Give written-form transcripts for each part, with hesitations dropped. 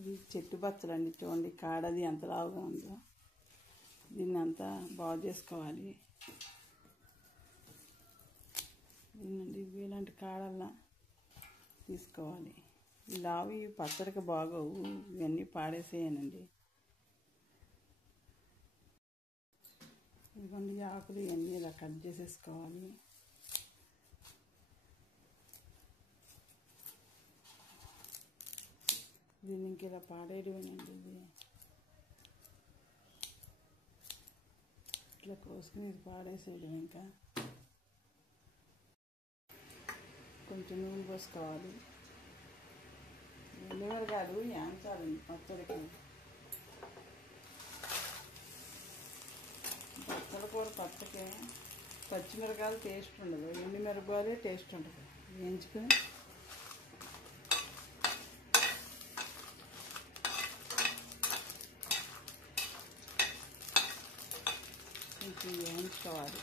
ఇది చెట్టు బచ్చలండి. చూడండి కాడది ఎంత లావుగా ఉందో. దీన్ని అంతా బాగు చేసుకోవాలి. దీన్నండి ఇలాంటి కాడల్లా తీసుకోవాలి. ఈ లావు పచ్చడికి బాగోవు, ఇవన్నీ పాడేసేయనండి. ఇదిగోండి ఆకులు ఇవన్నీ ఇలా కట్ చేసేసుకోవాలి. దీన్ని ఇంక ఇలా పాడేయడమేనండి. ఇది ఇట్లా కోసుకుని ఇది పాడేసేయడం. ఇంకా కొంచెం నూనె పోసుకోవాలి. ఉల్లిమిరగాయలు యాంచాలండి పచ్చడికి. బచ్చల కూర పచ్చడికి పచ్చిమిరకాయలు టేస్ట్ ఉండదు, ఎండుమిరపకాయలే టేస్ట్ ఉంటుంది. వేయించుకొని కొంచెం వేయించుకోవాలి.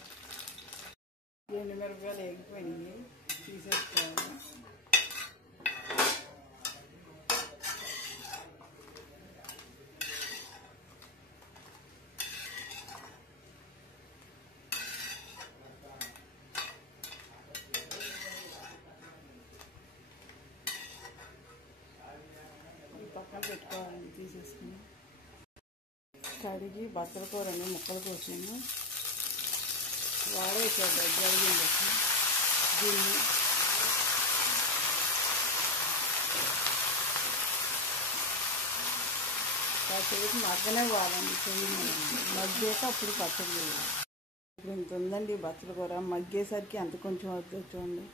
ఎండుమిరపకాయలు వేగిపోయినాయి, తీసేసుకోవాలి. పక్కన పెట్టుకోవాలండి. తీసేసుకుని కడిగి బచ్చల కూరని ముక్కలు కోసాను, వాడేసాడు జరిగింది. దీన్ని కాసేపు మగ్గనే వాడండి. మగ్గాక అప్పుడు పచ్చడి చేయాలి. ఇప్పుడు ఇంత ఉందండి బచ్చల కూర. మగ్గేసరికి అంత కొంచెం అవుతుంది చూడండి.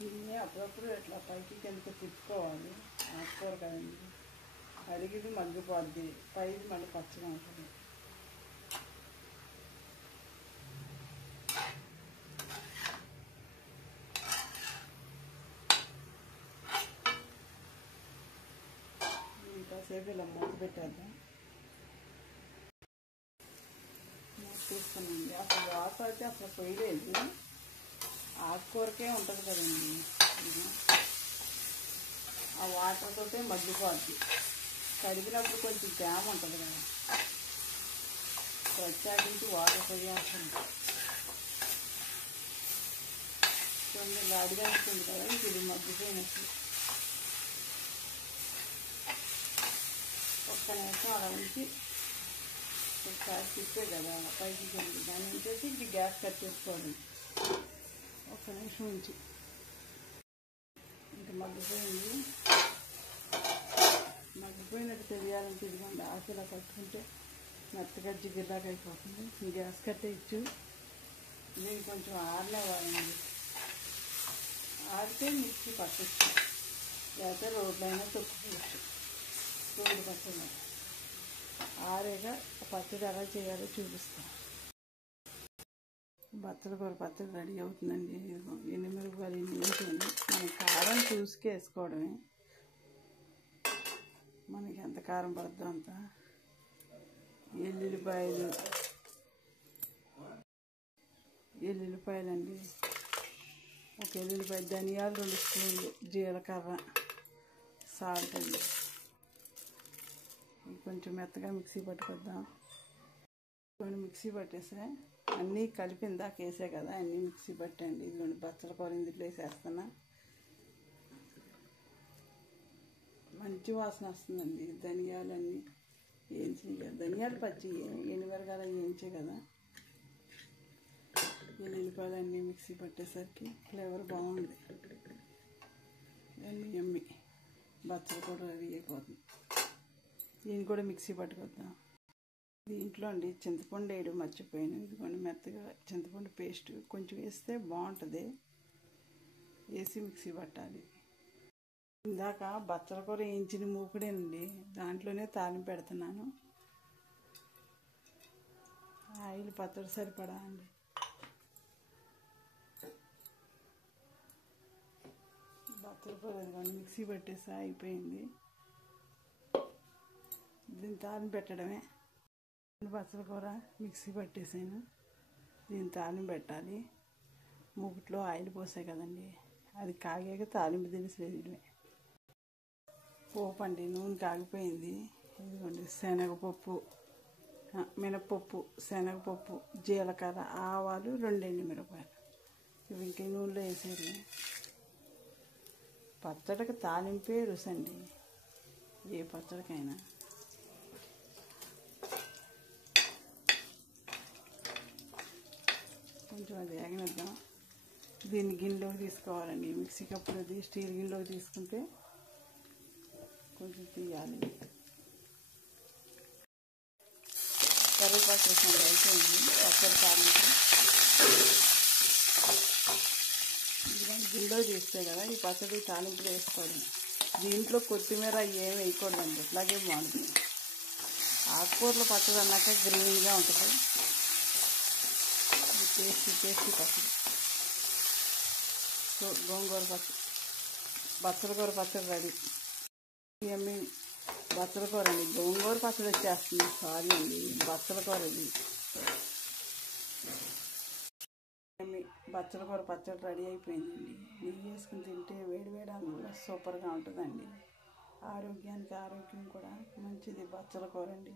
దీన్ని అప్పుడప్పుడు ఇట్లా పైకి కిందకి తిప్పుకోవాలి. ఆకుకూర కదండి, కడిగిది మగ్గిపోద్ది, పైది మళ్ళీ పచ్చగా ఉంటుంది. ఇంకాసేపు ఇలా మూత పెట్టేద్దాం. మూత తీసుకున్నాండి. అసలు వాటర్ అయితే అసలు పోయలేదు, ఆకుకూరకే ఉంటుంది కదండి. ఆ వాటర్తోటే మగ్గిపోద్ది. కడిగినప్పుడు కొంచెం తేమ ఉంటుంది కదా, ప్రత్యేకించి వాటర్ పోయాల్సింది. కొన్ని లాడిగా ఉంటుంది కదా, ఇది మగ్గిపోయినట్టు. ఒక్క నిమిషం అలా ఉంచి ఒకసారి తిప్పే కదా పైకి కింది, దాన్ని ఉంచేసి ఇది గ్యాస్ కట్ చేసుకోవాలి. ఒక్క నిమిషం ఉంచి ఇంకా మగ్గిపోయింది. మగ్గిపోయినట్టు తెలియాలంటే ఇదిగోండి ఆకు ఇలా కట్టుకుంటే మెత్తగా జిగిలాగా అయిపోతుంది. గ్యాస్ కట్టేయచ్చు. దీన్ని కొంచెం ఆరలేవాలండి. ఆరితే మిక్సీ పట్టచ్చు, లేకపోతే రోడ్లో అయినా తొక్కుకోవచ్చు. రోడ్డు పచ్చడి ఆరేగా పచ్చడి ఎలా చేయాలో చూపిస్తాను. బచ్చల కూర పచ్చడి రెడీ అవుతుందండి. ఎండుమిరపకాయలు వేయించండి. మనం కారం చూసుకు వేసుకోవడమే, మనకి ఎంత కారం పడుతుందో అంత. ఎల్లుల్లిపాయలండి, ఒక ఎల్లుల్లిపాయ, ధనియాలు 2 స్పూన్లు, జీలకర్ర, సాల్ట్ అండి. కొంచెం మెత్తగా మిక్సీ పట్టుకొద్దాం. కొన్ని మిక్సీ పట్టేసా, అన్నీ కలిపిందాక వేసే కదా, అన్నీ మిక్సీ పట్టండి. ఇదిగోండి బచ్చల కూర ఇందులో వేసేస్తున్నా. మంచి వాసన వస్తుందండి. ధనియాలు అన్నీ వేయించి, ధనియాలు పచ్చి, ఎండుమిరపకాయలు వేయించే కదా. ఎల్లుల్లిపాయలు అన్నీ మిక్సీ పట్టేసరికి ఫ్లేవర్ బాగుంది. అన్నీ ఎమ్మి బచ్చల కూర రెడీ అయిపోతుంది. దీన్ని కూడా మిక్సీ పట్టుకొద్దాం. దీంట్లో అండి చింతపండు వేయడం మర్చిపోయాను. ఇదిగోండి మెత్తగా చింతపండు పేస్ట్ కొంచెం వేస్తే బాగుంటుంది. వేసి మిక్సీ పట్టాలి. ఇందాక బచ్చల కూర వేయించిన మూకుడేనండి, దాంట్లోనే తాలింపు పెడుతున్నాను. ఆయిల్ పచ్చడి సరిపడా అండి. బచ్చల కూర ఇదిగోండి మిక్సీ పట్టేసా, అయిపోయింది. దీన్ని తాలింపు పెట్టడమే. బచ్చల కూర మిక్సీ పట్టేసాను, దీన్ని తాలింపు పెట్టాలి. మూకుట్లో ఆయిల్ పోసాయి కదండి, అది కాగాక తాలింపు దినుసులు వేయడమే. పోపు అండి, నూనె కాగిపోయింది. ఇదిగోండి శనగపప్పు, మినపప్పు, శనగపప్పు, జీలకర్ర, ఆవాలు, 2 ఎండుమిరపకాయలు. ఇవి ఇంక నూనెలో వేసేది. పచ్చడికి తాలింపే రుసండి, ఏ పచ్చడికైనా. కొంచెం అది వేగనిద్దాం. దీన్ని గిన్నెలోకి తీసుకోవాలండి. మిక్సీ కప్పుడు అది స్టీల్ గిన్నెలోకి తీసుకుంటే కొంచెం తీయాలి. కరివేపాకు వేసిన అయిపోయింది. పచ్చడి తాలింపు ఎందుకంటే గిన్నెలో తీస్తే కదా ఈ పచ్చడి తాలింపులు వేసుకోవడం. దీంట్లో కొత్తిమీర ఏమి వేయకూడదండి, అట్లాగే బాగుంటుంది. ఆకుకూరలు పచ్చడి అన్నాక గ్రీన్గా ఉంటుంది. టేస్టీ పచ్చడి. గోంగూర పచ్చడి, బచ్చలకూర పచ్చడి రెడీ. ఎమ్మి బచ్చలకూర అండి, గోంగూర పచ్చడి వచ్చేస్తుంది. సారీ అండి, బచ్చలకూర ఇది. బచ్చలకూర పచ్చడి రెడీ అయిపోయిందండి. నెయ్యి వేసుకుని తింటే వేడివేడి అందులో సూపర్గా ఉంటుందండి. ఆరోగ్యానికి ఆరోగ్యం కూడా మంచిది బచ్చలకూర అండి.